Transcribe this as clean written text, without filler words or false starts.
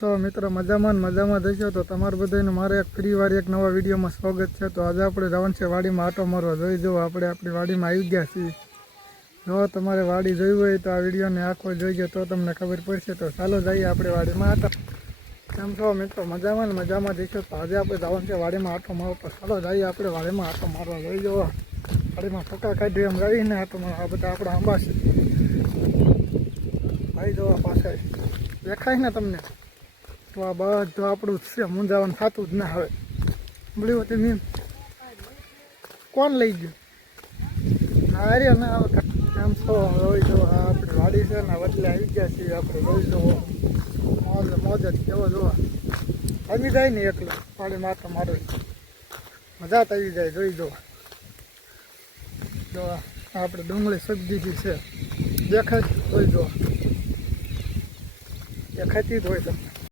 તો મિત્રો મજામાં થશો તો તમારું બધાને મારે એક ફરીવાર એક નવા વિડીયોમાં સ્વાગત છે। તો આજે આપણે જવાનું છે વાડીમાં આટો મારવા। જોઈ જો આપણે આપણી વાડીમાં આવી ગયા છીએ। જો તમારે વાડી જોઈ હોય તો આ વિડીયોને આખો જોઈજો તો તમને ખબર પડશે। તો ચાલો જઈએ આપણે વાડીમાં આટો। કેમ છો મિત્રો? મજામાં થશો તો આજે આપણે જવાનું છે વાડીમાં આટો મારવા। તો ચાલો જઈએ આપણે વાડીમાં આટો મારવા। જોઈ જો વાડીમાં ફકા કાઢી એમ રહીને આટો મારવા। આ બધા આપણા આંબા છે ભાઈ, જોવા પાસે દેખાય ને તમને? તો આ બધું આપણું જ છે, મૂંઝાવાનું થતું જ ના હવે। સાંભળ્યું તમે? કોણ લઈ ગયું? અરે ના આવે એમ તો રોઈ જો આ આપણી વાડી છે ને વડલે આવી ગયા છીએ આપણે। રોઈ જવો મોજ જ કેવો જોવા આવી જાય ને એકલો વાડી માથે મારો મજા જ આવી જાય। જોઈ જો આપણે ડુંગળી સબ્જી છે દેખાય? જોઈ જો દેખાતી જ હોય તમને।